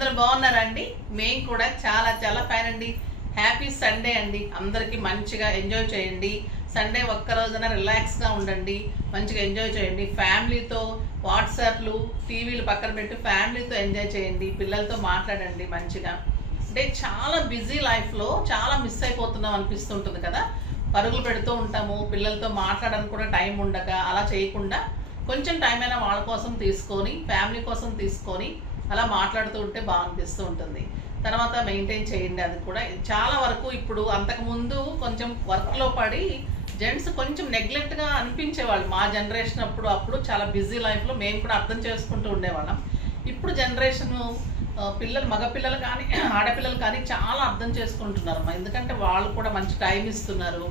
అందరూ బాగున్నారండి. మేము కూడా చాలా చాలా ఫైన్ అండి. హ్యాపీ సండే అండి. అందరికీ మంచిగా ఎంజాయ్ చేయండి. సండే ఒక్క రోజున రిలాక్స్గా ఉండండి, మంచిగా ఎంజాయ్ చేయండి. ఫ్యామిలీతో వాట్సాప్లు టీవీలు పక్కన పెట్టి ఫ్యామిలీతో ఎంజాయ్ చేయండి, పిల్లలతో మాట్లాడండి మంచిగా. అంటే చాలా బిజీ లైఫ్లో చాలా మిస్ అయిపోతున్నాం అనిపిస్తుంటుంది కదా. పరుగులు పెడుతూ ఉంటాము, పిల్లలతో మాట్లాడడానికి కూడా టైం ఉండక. అలా చేయకుండా కొంచెం టైం అయినా వాళ్ళ కోసం తీసుకొని, ఫ్యామిలీ కోసం తీసుకొని అలా మాట్లాడుతూ ఉంటే బాగా అనిపిస్తూ ఉంటుంది. తర్వాత మెయింటైన్ చేయండి. అది కూడా చాలా వరకు ఇప్పుడు అంతకుముందు కొంచెం వర్క్లో పడి జెంట్స్ కొంచెం నెగ్లెక్ట్గా అనిపించేవాళ్ళు మా జనరేషన్ అప్పుడు చాలా బిజీ లైఫ్లో మేము కూడా అర్థం చేసుకుంటూ ఉండేవాళ్ళం. ఇప్పుడు జనరేషన్ పిల్లలు, మగపిల్లలు కానీ ఆడపిల్లలు కానీ చాలా అర్థం చేసుకుంటున్నారు. ఎందుకంటే వాళ్ళు కూడా మంచి టైం ఇస్తున్నారు,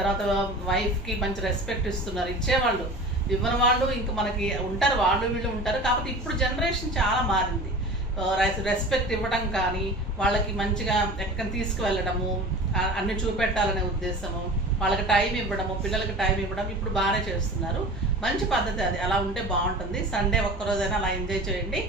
తర్వాత వైఫ్కి మంచి రెస్పెక్ట్ ఇస్తున్నారు. ఇచ్చేవాళ్ళు ఇవ్వని వాళ్ళు ఇంకా మనకి ఉంటారు, వాళ్ళు వీళ్ళు ఉంటారు. కాబట్టి ఇప్పుడు జనరేషన్ చాలా మారింది. రెస్పెక్ట్ ఇవ్వడం కానీ, వాళ్ళకి మంచిగా ఎక్కడ తీసుకువెళ్ళడము, అన్ని చూపెట్టాలనే ఉద్దేశము, వాళ్ళకి టైం ఇవ్వడము, పిల్లలకి టైం ఇవ్వడం ఇప్పుడు బాగానే చేస్తున్నారు. మంచి పద్ధతి అది. అలా ఉంటే బాగుంటుంది. సండే ఒక్కరోజైనా అలా ఎంజాయ్ చేయండి.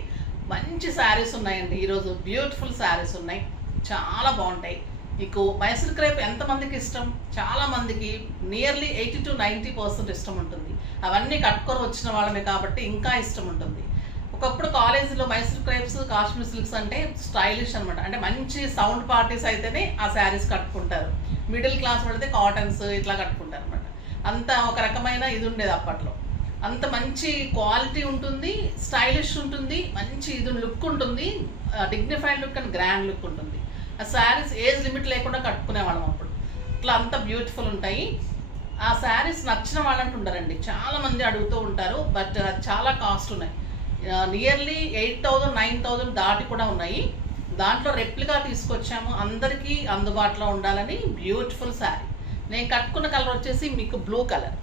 మంచి శారీస్ ఉన్నాయండి ఈరోజు, బ్యూటిఫుల్ శారీస్ ఉన్నాయి, చాలా బాగుంటాయి. మీకు మైసూర్ క్రేప్ ఎంతమందికి ఇష్టం? చాలా మందికి నియర్లీ 80 to 90% ఇష్టం ఉంటుంది. అవన్నీ కట్టుకొని వచ్చిన వాళ్ళమే కాబట్టి ఇంకా ఇష్టం ఉంటుంది. ఒకప్పుడు కాలేజీలో మైసూర్ క్రేప్స్, కాశ్మీర్ సిల్క్స్ అంటే స్టైలిష్ అనమాట. అంటే మంచి సౌండ్ పార్టీస్ అయితేనే ఆ శారీస్ కట్టుకుంటారు. మిడిల్ క్లాస్ పడితే కాటన్స్ ఇట్లా కట్టుకుంటారు అనమాట. అంత ఒక రకమైన ఇది ఉండేది అప్పట్లో. అంత మంచి క్వాలిటీ ఉంటుంది, స్టైలిష్ ఉంటుంది, మంచి ఇది లుక్ ఉంటుంది, dignified look and grand look ఉంటుంది. ఆ శారీస్ ఏజ్ లిమిట్ లేకుండా కట్టుకునేవాళ్ళం అప్పుడు. ఇట్లా అంత బ్యూటిఫుల్ ఉంటాయి. ఆ శారీస్ నచ్చిన వాళ్ళంటూ ఉంటారండి, చాలా మంది అడుగుతూ ఉంటారు. బట్ చాలా కాస్ట్ ఉన్నాయి. నియర్లీ 8,000 9,000 దాటి కూడా ఉన్నాయి. దాంట్లో రెప్లికా తీసుకొచ్చాము, అందరికీ అందుబాటులో ఉండాలని. బ్యూటిఫుల్ శారీ. నేను కట్టుకున్న కలర్ వచ్చేసి మీకు blue colour,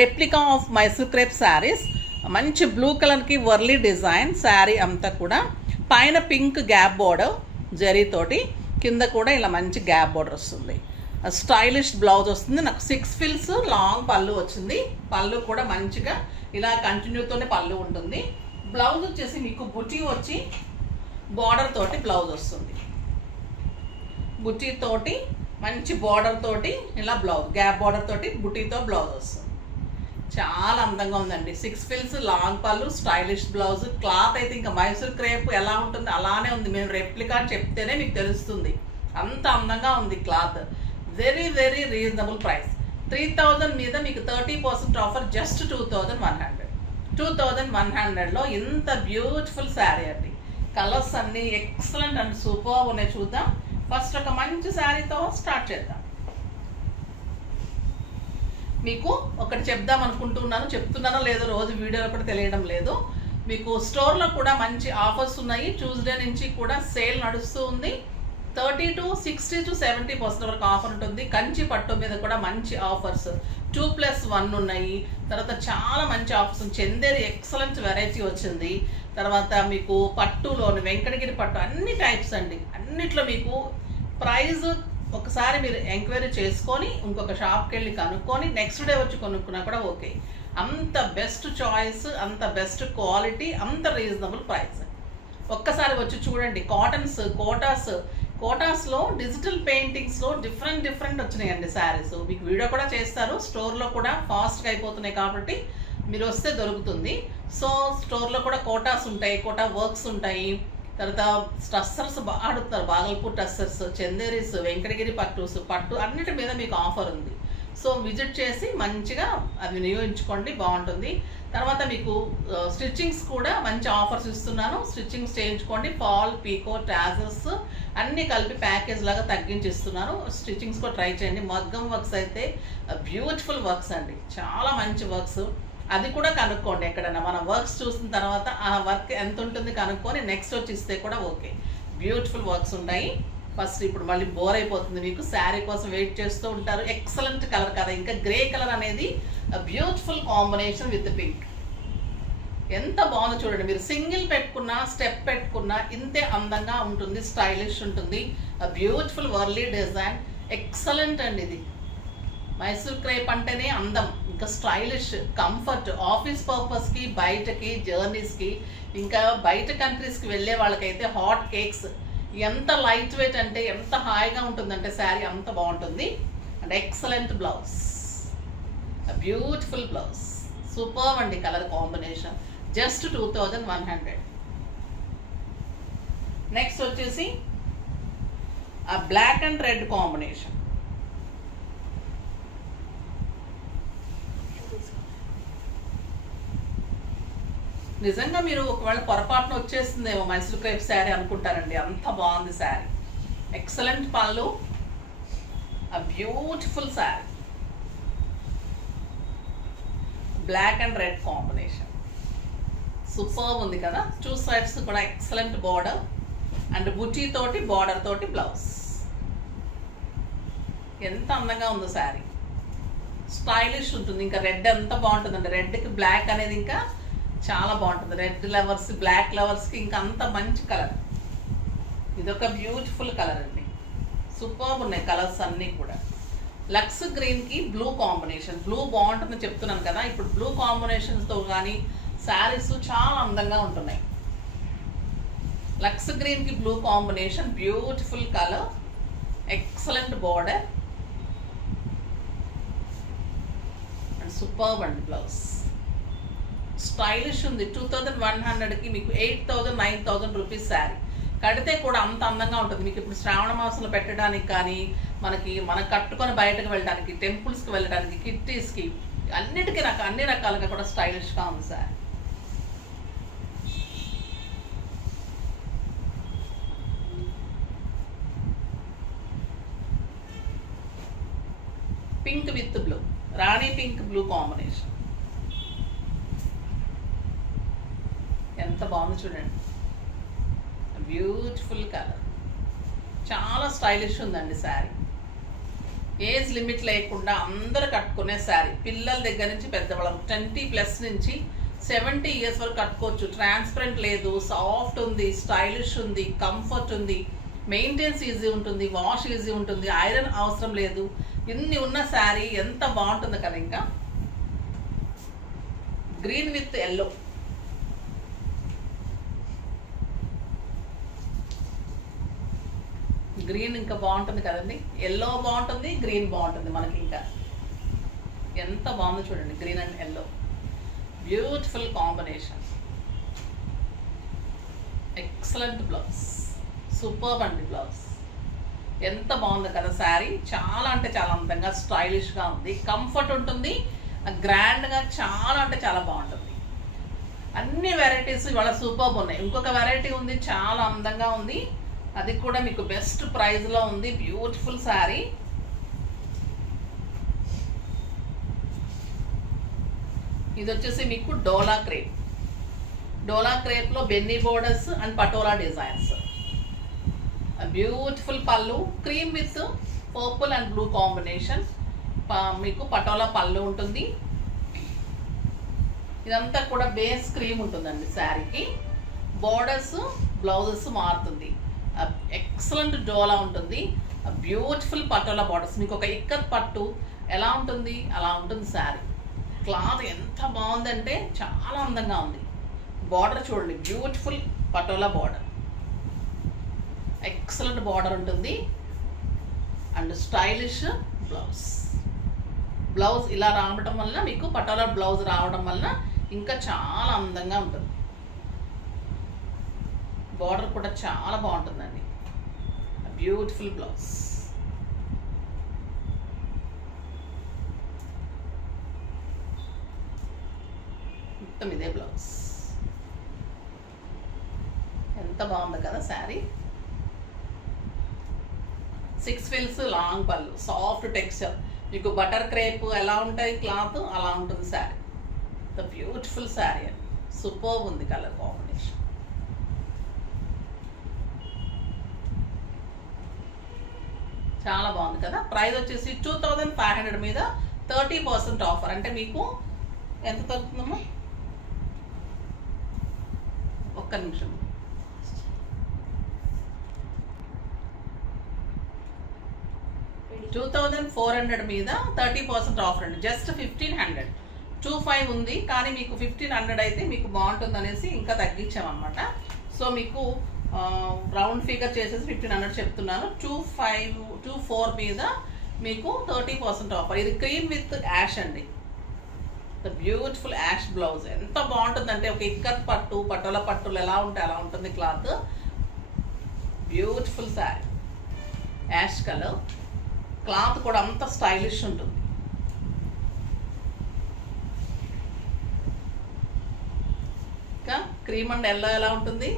replica of Mysore crepe saris. మంచి బ్లూ కలర్కి వర్లీ డిజైన్ శారీ అంతా కూడా. పైన పింక్ గ్యాప్ బోర్డర్ జరీతోటి, కింద కూడా ఇలా మంచి గ్యాప్ బోర్డర్ వస్తుంది. స్టైలిష్ బ్లౌజ్ వస్తుంది. నాకు 6 ఫిల్స్ లాంగ్ పళ్ళు వచ్చింది. పళ్ళు కూడా మంచిగా ఇలా కంటిన్యూతోనే పళ్ళు ఉంటుంది. బ్లౌజ్ వచ్చేసి మీకు బుటీ వచ్చి బార్డర్ తోటి బ్లౌజ్ వస్తుంది. బుటీ తోటి మంచి బార్డర్ తోటి ఇలా బ్లౌజ్, గ్యాప్ బార్డర్ తోటి బుటీతో బ్లౌజ్ వస్తుంది. చాలా అందంగా ఉందండి. 6 ఫిల్స్ లాంగ్ పళ్ళు, స్టైలిష్ బ్లౌజ్. క్లాత్ అయితే ఇంకా మైసూర్ క్రేప్ ఎలా ఉంటుంది అలానే ఉంది. మేము రెప్లికా చెప్తేనే మీకు తెలుస్తుంది, అంత అందంగా ఉంది cloth. Very very reasonable price. 3,000 మీద మీకు 30% ఆఫర్, జస్ట్ 2,100. 2,100లో ఇంత బ్యూటిఫుల్ శారీ అండి. కలర్స్ అన్నీ ఎక్సలెంట్ అండ్ సూపర్ ఉన్నాయి. చూద్దాం. ఫస్ట్ ఒక మంచి శారీతో స్టార్ట్ చేద్దాం. మీకు ఒకటి చెప్దాం అనుకుంటున్నాను, చెప్తున్నానో లేదో రోజు వీడియోలో కూడా తెలియడం లేదు. మీకు స్టోర్లో కూడా మంచి ఆఫర్స్ ఉన్నాయి. ట్యూస్డే నుంచి కూడా సేల్ నడుస్తూ ఉంది. 30 to 60 to 70% వరకు ఆఫర్ ఉంటుంది. కంచి పట్టు మీద కూడా మంచి ఆఫర్స్ 2+1 ఉన్నాయి. తర్వాత చాలా మంచి ఆఫర్స్. చందేరి ఎక్సలెంట్ వెరైటీ వచ్చింది. తర్వాత మీకు పట్టులోని వెంకటగిరి పట్టు అన్ని టైప్స్ అండి. అన్నిట్లో మీకు ప్రైస్ ఒకసారి మీరు ఎంక్వైరీ చేసుకొని ఇంకొక షాప్కి వెళ్ళి కనుక్కొని నెక్స్ట్ డే వచ్చి కొనుక్కున్నా కూడా ఓకే. అంత బెస్ట్ చాయిస్, అంత బెస్ట్ క్వాలిటీ, అంత రీజనబుల్ ప్రైస్. ఒక్కసారి వచ్చి చూడండి. కాటన్స్, కోటాస్లో డిజిటల్ పెయింటింగ్స్లో డిఫరెంట్ వచ్చినాయండి శారీస్. మీకు వీడియో కూడా చేస్తారు. స్టోర్లో కూడా ఫాస్ట్గా అయిపోతున్నాయి కాబట్టి మీరు వస్తే దొరుకుతుంది. సో స్టోర్లో కూడా కోటాస్ ఉంటాయి, కోటా వర్క్స్ ఉంటాయి. తర్వాత టస్సర్స్ బాగా అడుగుతారు, బాగల్పూర్ టస్సర్స్, చందేరీస్, వెంకటగిరి పట్టు అన్నిటి మీద మీకు ఆఫర్ ఉంది. సో విజిట్ చేసి మంచిగా అది వినియోగించుకోండి, బాగుంటుంది. తర్వాత మీకు స్టిచ్చింగ్స్ కూడా మంచి ఆఫర్స్ ఇస్తున్నాను. స్టిచ్చింగ్స్ చేయించుకోండి. ఫాల్, పీకో, టాజర్స్ అన్నీ కలిపి ప్యాకేజ్ లాగా తగ్గించి ఇస్తున్నాను. స్టిచ్చింగ్స్ కూడా ట్రై చేయండి. మగ్గం వర్క్స్ అయితే బ్యూటిఫుల్ వర్క్స్ అండి, చాలా మంచి వర్క్స్. అది కూడా కనుక్కోండి. ఎక్కడైనా మనం వర్క్స్ చూసిన తర్వాత ఆ వర్క్ ఎంత ఉంటుంది కనుక్కొని నెక్స్ట్ వచ్చి ఇస్తే కూడా ఓకే. బ్యూటిఫుల్ వర్క్స్ ఉంటాయి. ఫస్ట్ ఇప్పుడు మళ్ళీ బోర్ అయిపోతుంది మీకు, శారీ కోసం వెయిట్ చేస్తూ ఉంటారు. ఎక్సలెంట్ కలర్ కదా. ఇంకా గ్రే కలర్ అనేది బ్యూటిఫుల్ కాంబినేషన్ విత్ పింక్. ఎంత బాగుందో చూడండి. మీరు సింగిల్ పెట్టుకున్నా, స్టెప్ పెట్టుకున్నా ఇంతే అందంగా ఉంటుంది, స్టైలిష్ ఉంటుంది. బ్యూటిఫుల్ వర్లీ డిజైన్, ఎక్సలెంట్ అండి. ఇది మైసూర్ క్రేప్ అంటేనే అందం. ఇంకా స్టైలిష్, కంఫర్ట్, ఆఫీస్ పర్పస్కి, బయటకి, జర్నీస్కి, ఇంకా బయట కంట్రీస్కి వెళ్ళే వాళ్ళకైతే హాట్ కేక్స్. ఎంత లైట్ వెయిట్ అంటే ఎంత హాయిగా ఉంటుందంటే శారీ అంత బాగుంటుంది. And excellent blouse, beautiful blouse, super అండి. Colour combination just 2100. నెక్స్ట్ వచ్చేసి ఆ బ్లాక్ అండ్ రెడ్ కాంబినేషన్. నిజంగా మీరు ఒకవేళ పొరపాటున వచ్చేస్తుందేమో మైసూర్ క్రేప్ శారీ అనుకుంటారండి, అంత బాగుంది శారీ. ఎక్సలెంట్ పళ్ళు, ఆ beautiful sari, black and red combination super ఉంది కదా. 2 సైడ్స్ కూడా ఎక్సలెంట్ బార్డర్ అండ్ బుటీ తోటి బార్డర్ తోటి బ్లౌజ్. ఎంత అందంగా ఉందో శారీ, స్టైలిష్ ఉంటుంది. ఇంకా రెడ్ ఎంత బాగుంటుందండి, రెడ్కి బ్లాక్ అనేది ఇంకా చాలా బాగుంటుంది. రెడ్ లవర్స్, బ్లాక్ లవర్స్కి ఇంకా అంత మంచి కలర్. ఇదొక బ్యూటిఫుల్ కలర్ అండి, సూపర్ ఉన్నాయి కలర్స్ అన్నీ కూడా. లక్స్ గ్రీన్కి బ్లూ కాంబినేషన్. బ్లూ బాగుంటుందని చెప్తున్నాను కదా, ఇప్పుడు బ్లూ కాంబినేషన్స్తో కానీ శారీస్ చాలా అందంగా ఉంటున్నాయి. లక్స్ గ్రీన్కి blue combination, beautiful colour, excellent border and super అండి బ్లౌజ్. స్టైలిష్ ఉంది. 2100కి మీకు 8000, 9000 రూపీస్ శారీ. కడితే కూడా అంత అందంగా ఉంటుంది. మీకు ఇప్పుడు శ్రావణ మాసంలో పెట్టడానికి కానీ, మనం కట్టుకొని బయటకు వెళ్ళడానికి, టెంపుల్స్కి వెళ్ళడానికి, కిట్టీస్కి, అన్నిటికీ అన్ని రకాలుగా కూడా స్టైలిష్గా ఉంది sari. Pink with blue, Rani pink blue combination ఎంత బాగుంది చూడండి, బ్యూటిఫుల్ కలర్, చాలా స్టైలిష్ ఉందండి శారీ. ఏజ్ లిమిట్ లేకుండా అందరూ కట్టుకునే శారీ. పిల్లల దగ్గర నుంచి పెద్దవాళ్ళం 20+ నుంచి 70 ఇయర్స్ వరకు కట్టుకోవచ్చు. ట్రాన్స్పరెంట్ లేదు, సాఫ్ట్ ఉంది, స్టైలిష్ ఉంది, కంఫర్ట్ ఉంది, మెయింటెన్స్ ఈజీ ఉంటుంది, వాష్ ఈజీ ఉంటుంది, ఐరన్ అవసరం లేదు. ఇన్ని ఉన్న శారీ ఎంత బాగుంటుంది కదా. ఇంకా గ్రీన్ విత్ ఎల్లో, గ్రీన్ ఇంకా బాగుంటుంది కదండి. ఎల్లో బాగుంటుంది, గ్రీన్ బాగుంటుంది మనకి. ఇంకా ఎంత బాగుందో చూడండి, green and yellow, beautiful combination, excellent blouse, super అండి బ్లౌజ్. ఎంత బాగుంది కదా శారీ. చాలా అంటే చాలా అందంగా, స్టైలిష్గా ఉంది, కంఫర్ట్ ఉంటుంది, గ్రాండ్గా, చాలా అంటే చాలా బాగుంటుంది. అన్ని వెరైటీస్ ఇవాళ సూపర్ ఉన్నాయి. ఇంకొక వెరైటీ ఉంది, చాలా అందంగా ఉంది, అది కూడా మీకు బెస్ట్ ప్రైస్లో ఉంది. బ్యూటిఫుల్ శారీ, ఇది వచ్చేసి మీకు డోలా క్రేప్. డోలా క్రేప్లో బెన్నీ borders and Patola designs. Beautiful పళ్ళు, cream with purple and blue combination. మీకు పటోలా పళ్ళు ఉంటుంది. ఇదంతా కూడా బేస్ క్రీమ్ ఉంటుందండి శారీకి. బోర్డర్స్, బ్లౌజెస్ మారుతుంది. ఎక్సలెంట్ డోలా ఉంటుంది. Beautiful patola borders. మీకు ఒక ఇక్కత్ పట్టు ఎలా ఉంటుంది అలా ఉంటుంది శారీ. క్లాత్ ఎంత బాగుందంటే చాలా అందంగా ఉంది. బార్డర్ చూడండి, beautiful patola border, excellent border ఉంటుంది అండ్ స్టైలిష్ బ్లౌజ్. బ్లౌజ్ ఇలా రావడం వల్ల, మీకు పటోలా బ్లౌజ్ రావడం వల్ల ఇంకా చాలా అందంగా ఉంటుంది. బార్డర్ కూడా చాలా బాగుంటుందండి. బ్యూటిఫుల్ బ్లౌజ్, మొత్తం ఇదే బ్లౌజ్. ఎంత బాగుంది కదా శారీ. 6 ఫిల్స్, లాంగ్ పళ్ళు, సాఫ్ట్ టెక్స్చర్. మీకు బటర్ క్రేప్ ఎలా ఉంటుంది క్లాత్ అలా ఉంటుంది శారీ. ద బ్యూటిఫుల్ శారీ అండి, సూపర్ ఉంది కలర్ కాంబినేషన్. చాలా బాగుంది కదా. ప్రైస్ వచ్చేసి 2500 మీద 30% ఆఫర్. అంటే మీకు ఎంత దొరుకుతుందమ్మా? ఒక్క నిమిషం. 2400 మీద 30% ఆఫర్ అండి. జస్ట్ 1500. 25 ఉంది కానీ మీకు 1500 అయితే మీకు బాగుంటుంది అనేసి ఇంకా తగ్గించామన్నమాట. సో మీకు రౌండ్ ఫిగర్ చేసేసి 1500 చెప్తున్నాను. 24 మీద మీకు 30% ఆఫర్. ఇది క్రీమ్ విత్ యాష్ అండి. ద బ్యూటిఫుల్ యాష్ బ్లౌజ్ ఎంత బాగుంటుందంటే ఒక ఇక్కత్ పట్టు, పట్టుల పట్టులు ఎలా ఉంటాయి అలా ఉంటుంది cloth. Beautiful sari, ash colour. Cloth కూడా అంత స్టైలిష్ ఉంటుంది. ఇంకా క్రీమ్ అండ్ ఎల్లో ఎలా ఉంటుంది,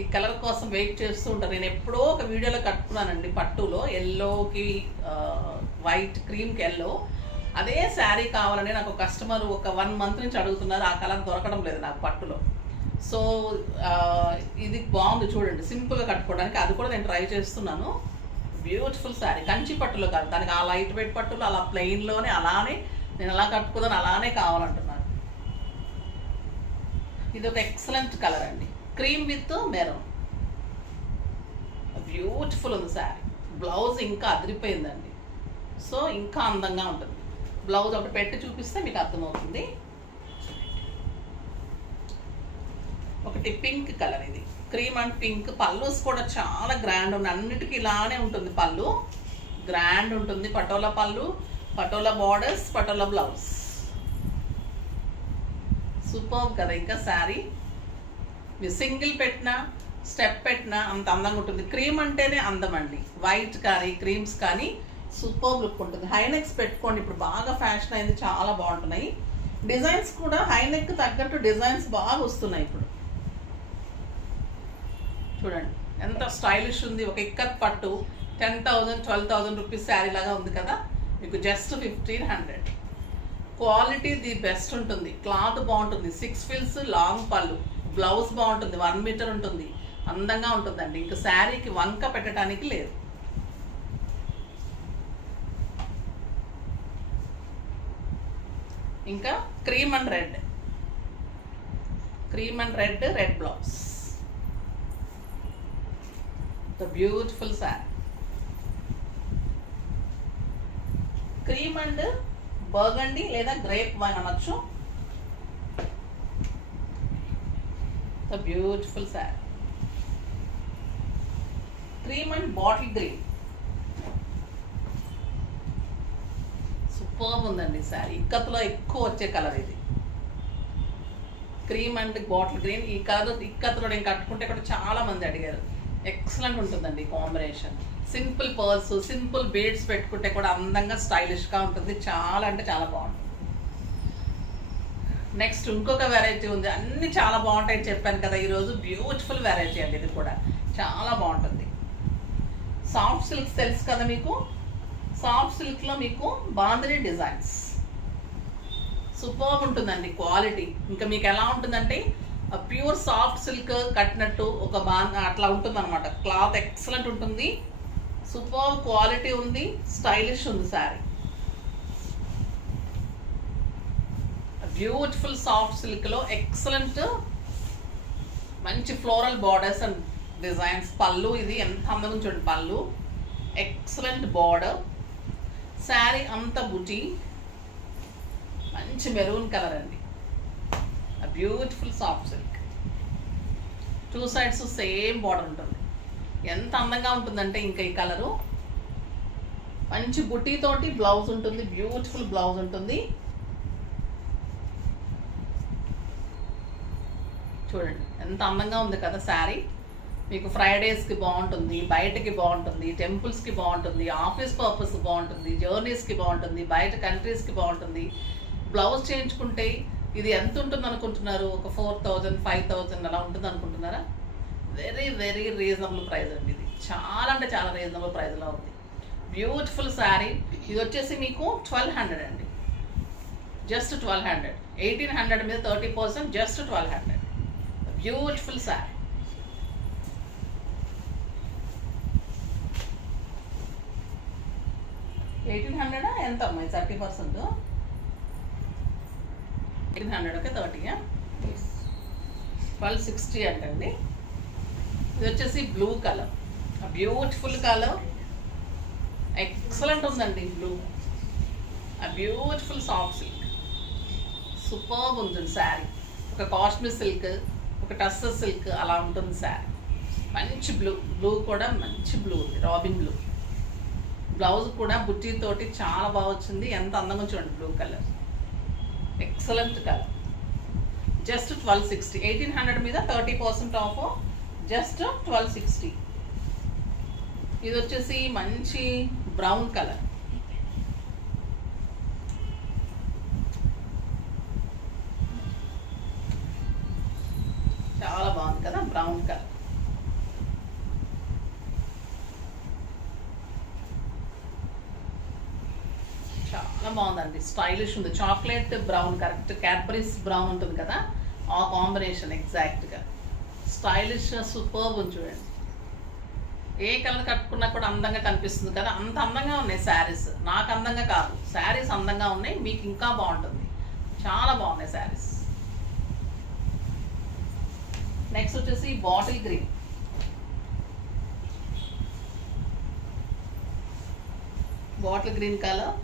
ఈ కలర్ కోసం వెయిట్ చేస్తూ ఉంటాను. నేను ఎప్పుడో ఒక వీడియోలో కట్టుకున్నానండి పట్టులో, ఎల్లోకి వైట్, క్రీమ్కి ఎల్లో. అదే శారీ కావాలని నాకు కస్టమర్ ఒక 1 మంత్ నుంచి అడుగుతున్నారు. ఆ కలర్ దొరకడం లేదు నాకు పట్టులో. సో ఇది బాగుంది చూడండి, సింపుల్గా కట్టుకోవడానికి. అది కూడా నేను ట్రై చేస్తున్నాను. బ్యూటిఫుల్ శారీ, కంచి పట్టులో కాదు, దానికి ఆ లైట్ వెయిట్ పట్టులో అలా ప్లెయిన్లోనే అలానే నేను అలా కట్టుకుందాను, అలానే కావాలంటున్నాను. ఇది ఒక ఎక్సలెంట్ కలర్ అండి, క్రీమ్ విత్ మెరూన్. బ్యూటిఫుల్ ఉంది శారీ. బ్లౌజ్ ఇంకా అదిరిపోయిందండి. సో ఇంకా అందంగా ఉంటుంది. బ్లౌజ్ ఒకటి పెట్టి చూపిస్తే మీకు అర్థమవుతుంది. ఒకటి పింక్ కలర్, ఇది క్రీమ్ అండ్ పింక్. పల్లూస్ కూడా చాలా గ్రాండ్ ఉంది, అన్నిటికీ ఇలానే ఉంటుంది. పళ్ళు గ్రాండ్ ఉంటుంది. పటోలా పళ్ళు, patola borders, patola blouse. Super కదా. ఇంకా శారీ మీరు సింగిల్ పెట్టినా, స్టెప్ పెట్టినా అంత అందంగా ఉంటుంది. క్రీమ్ అంటేనే అందం అండి. వైట్ కానీ క్రీమ్స్ కానీ సూపర్ లుక్ ఉంటుంది. హైనెక్స్ పెట్టుకోండి, ఇప్పుడు బాగా ఫ్యాషన్ అయింది, చాలా బాగుంటున్నాయి. డిజైన్స్ కూడా హైనెక్ తగ్గట్టు డిజైన్స్ బాగా వస్తున్నాయి ఇప్పుడు. చూడండి ఎంత స్టైలిష్ ఉంది. ఒక ఇక్కత్ పట్టు 10,000 12,000 రూపీస్ శారీ లాగా ఉంది కదా, మీకు జస్ట్ 1500. క్వాలిటీ ది బెస్ట్ ఉంటుంది. క్లాత్ బాగుంటుంది. 6 ఫీల్స్ లాంగ్ పళ్ళు, బ్లౌజ్ బాగుంటుంది, 1 మీటర్ ఉంటుంది, అందంగా ఉంటుందండి. ఇంకా శారీకి వంక పెట్టడానికి లేదు. ఇంకా cream and red, cream and red, red blouse. The beautiful sari. Cream and burgundy లేదా గ్రేప్ వైన్ అనొచ్చు. The beautiful sari. Cream and bottle green. Super ఉందండి శారీ. ఇక్కత్లో ఎక్కువ వచ్చే కలర్ ఇది, క్రీమ్ అండ్ బాటిల్ గ్రీన్. ఈ కలర్ ఇక్కత్లో నేను కట్టుకుంటే కూడా చాలా మంది అడిగారు. ఎక్సలెంట్ ఉంటుందండి combination. Simple pearls, simple beads పెట్టుకుంటే కూడా అందంగా స్టైలిష్గా ఉంటుంది. చాలా అంటే చాలా బాగుంటుంది. నెక్స్ట్ ఇంకొక వెరైటీ ఉంది. అన్ని చాలా బాగుంటాయని చెప్పాను కదా ఈరోజు. బ్యూటిఫుల్ వెరైటీ అండి, ఇది కూడా చాలా బాగుంటుంది. సాఫ్ట్ సిల్క్స్ తెలుసు కదా మీకు. సాఫ్ట్ సిల్క్లో మీకు బాందిని డిజైన్స్ సూపర్ ఉంటుందండి క్వాలిటీ. ఇంకా మీకు ఎలా ఉంటుందంటే ప్యూర్ సాఫ్ట్ సిల్క్ కట్టినట్టు ఒక అట్లా ఉంటుంది అనమాట. క్లాత్ ఎక్సలెంట్ ఉంటుంది, సూపర్ క్వాలిటీ ఉంది, స్టైలిష్ ఉంది శారీ. బ్యూటిఫుల్ సాఫ్ట్ సిల్క్లో ఎక్సలెంట్ మంచి ఫ్లోరల్ బార్డర్స్ అండ్ డిజైన్స్. పళ్ళు ఇది ఎంత అందంగా చూడండి. పళ్ళు ఎక్సలెంట్ బార్డర్. శారీ అంత బుటీ, మంచి మెరూన్ కలర్ అండి. Beautiful soft silk. 2 sides same border ఉంటుంది. ఎంత అందంగా ఉంటుందంటే ఇంకా ఈ కలరు. మంచి బుటీ తోటి బ్లౌజ్ ఉంటుంది, బ్యూటిఫుల్ బ్లౌజ్ ఉంటుంది. చూడండి ఎంత అందంగా ఉంది కదా శారీ. మీకు ఫ్రైడేస్కి బాగుంటుంది, బయటకి బాగుంటుంది, టెంపుల్స్కి బాగుంటుంది, ఆఫీస్ పర్పస్ బాగుంటుంది, జర్నీస్కి బాగుంటుంది, బయట కంట్రీస్కి బాగుంటుంది. బ్లౌజ్ చేయించుకుంటే ఇది ఎంత ఉంటుంది అనుకుంటున్నారు? ఒక 4,000 5,000 అలా ఉంటుంది అనుకుంటున్నారా? వెరీ వెరీ రీజనబుల్ ప్రైస్ అండి. ఇది చాలా అంటే చాలా రీజనబుల్ ప్రైస్లో ఉంది. బ్యూటిఫుల్ శారీ. ఇది వచ్చేసి మీకు 1200 అండి, జస్ట్ 1200. 1800 మీద 30%, జస్ట్ 1200. బ్యూటిఫుల్ శారీ. $1,800 ఎంత అమ్మాయి? 30%. 1,800కి 30. 1260 అంటండి. ఇది వచ్చేసి blue colour, beautiful colour, excellent ఉందండి బ్లూ. ఆ బ్యూటిఫుల్ సాఫ్ట్ సిల్క్, సూపర్బ్ ఉంటుంది శారీ. ఒక కాశ్మీర్ సిల్క్, ఒక టస్సర్ సిల్క్ అలా ఉంటుంది శారీ. మంచి బ్లూ, బ్లూ కూడా మంచి బ్లూ ఉంది, రాబిన్ బ్లూ. బ్లౌజ్ కూడా బుట్టీతోటి చాలా బాగా వచ్చింది. ఎంత అందంగా చూడండి blue colour, excellent colour. Just 1260, 1800 మీద 30% ఆఫ్, జస్ట్ 1260. ఇది వచ్చేసి మంచి బ్రౌన్ కలర్, చాలా బాగుంది కదా బ్రౌన్ కలర్. చాలా బాగుందండి, స్టైలిష్ ఉంది. Chocolate brown, correct Cadbury's brown ఉంటుంది కదా, ఆ కాంబినేషన్ ఎగ్జాక్ట్గా స్టైలిష్ సూపర్బ్ ఉంది చూడండి. ఏ కలర్ కట్టుకున్నా కూడా అందంగా కనిపిస్తుంది కదా, అంత అందంగా ఉన్నాయి శారీస్. నాకు అందంగా కాదు, శారీస్ అందంగా ఉన్నాయి, మీకు ఇంకా బాగుంటుంది. చాలా బాగున్నాయి శారీస్. నెక్స్ట్ వచ్చేసి bottle green. Bottle green colour,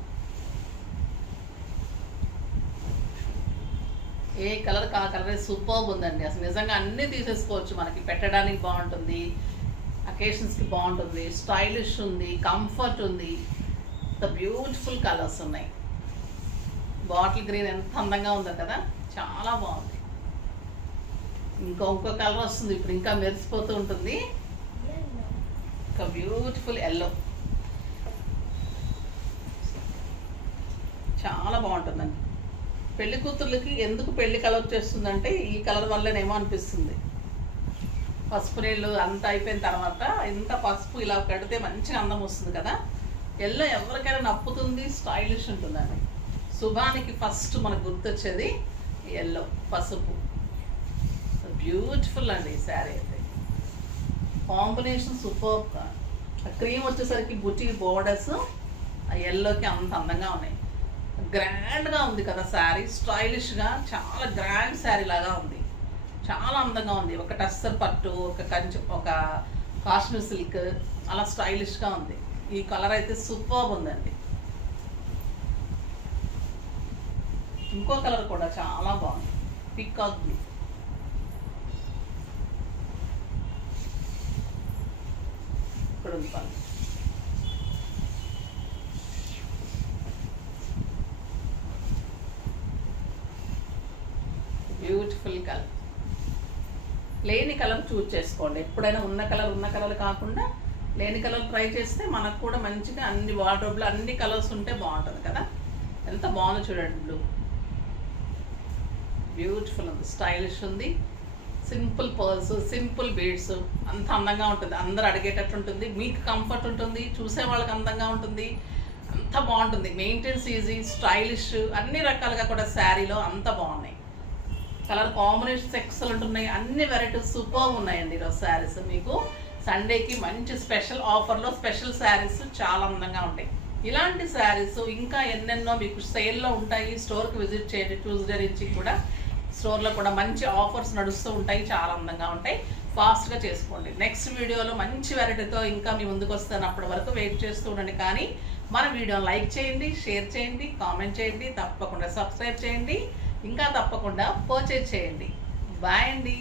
ఏ కలర్ కా కలర్ సూపర్బ్ ఉందండి. అసలు నిజంగా అన్నీ తీసేసుకోవచ్చు, మనకి పెట్టడానికి బాగుంటుంది, అకేషన్స్కి బాగుంటుంది, స్టైలిష్ ఉంది, కంఫర్ట్ ఉంది. ద బ్యూటిఫుల్ కలర్స్ ఉన్నాయి. బాటిల్ గ్రీన్ ఎంత అందంగా ఉందో కదా, చాలా బాగుంది. ఇంకో కలర్ వస్తుంది ఇప్పుడు, ఇంకా మెరిసిపోతూ ఉంటుంది. ఒక బ్యూటిఫుల్ ఎల్లో, చాలా బాగుంటుందండి. పెళ్లి కూతుర్లకి ఎందుకు పెళ్లి కలర్ చేస్తుందంటే ఈ కలర్ వల్లనేమో అనిపిస్తుంది. పసుపు నీళ్ళు అంతా అయిపోయిన తర్వాత ఇంత పసుపు ఇలా కడితే మంచిగా అందం వస్తుంది కదా. ఎల్లో ఎవరికైనా నప్పుతుంది, స్టైలిష్ ఉంటుందండి. శుభానికి ఫస్ట్ మనకు గుర్తొచ్చేది ఎల్లో, పసుపు. బ్యూటిఫుల్ అండి ఈ శారీ అయితే, కాంబినేషన్ సూపర్. క్రీమ్ వచ్చేసరికి బుటీ బోర్డర్స్ ఆ ఎల్లోకి అంత అందంగా ఉన్నాయి. గ్రాండ్గా ఉంది కదా శారీ, స్టైలిష్గా చాలా గ్రాండ్ శారీ లాగా ఉంది, చాలా అందంగా ఉంది. ఒక టస్సర్ పట్టు, ఒక కాశ్మీర్ సిల్క్ అలా స్టైలిష్గా ఉంది. ఈ కలర్ అయితే సూపర్బ్ ఉందండి. ఇంకో కలర్ కూడా చాలా బాగుంది, పీకాక్ బ్లూ. ఇక్కడ ఉంది కలర్, బ్యూటిఫుల్ కలర్. లేని కలర్ చూజ్ చేసుకోండి ఎప్పుడైనా. ఉన్న కలర్ కాకుండా లేని కలర్ ట్రై చేస్తే మనకు కూడా మంచిగా అన్ని వార్డ్రోబ్లో అన్ని కలర్స్ ఉంటే బాగుంటుంది కదా. ఎంత బాగుందో చూడండి బ్లూ, బ్యూటిఫుల్ ఉంది, స్టైలిష్ ఉంది. సింపుల్ పర్ల్స్, సింపుల్ బీడ్స్, అంత అందంగా ఉంటుంది. అందరు అడిగేటట్టు ఉంటుంది, మీకు కంఫర్ట్ ఉంటుంది, చూసే వాళ్ళకి అందంగా ఉంటుంది, అంత బాగుంటుంది. మెయింటెన్స్ ఈజీ, స్టైలిష్, అన్ని రకాలుగా కూడా శారీలో అంత బాగున్నాయి. కలర్ కాంబినేషన్స్ ఎక్సలెంట్ ఉన్నాయి, అన్ని వెరైటీస్ సూపర్ ఉన్నాయండి ఈరోజు శారీస్. మీకు సండేకి మంచి స్పెషల్ ఆఫర్లో స్పెషల్ శారీస్ చాలా అందంగా ఉంటాయి. ఇలాంటి శారీస్ ఇంకా ఎన్నెన్నో మీకు సేల్లో ఉంటాయి. స్టోర్కి విజిట్ చేయండి, ట్యూస్డే నుంచి కూడా స్టోర్లో కూడా మంచి ఆఫర్స్ నడుస్తూ ఉంటాయి, చాలా అందంగా ఉంటాయి. ఫాస్ట్గా చేసుకోండి. నెక్స్ట్ వీడియోలో మంచి వెరైటీతో ఇంకా మీ ముందుకు వస్తాను, అప్పటి వరకు వెయిట్ చేస్తూ ఉండండి. కానీ మన వీడియోని లైక్ చేయండి, షేర్ చేయండి, కామెంట్ చేయండి, తప్పకుండా సబ్స్క్రైబ్ చేయండి, ఇంకా తప్పకుండా పర్చేజ్ చేయండి. బాయ్ అండి.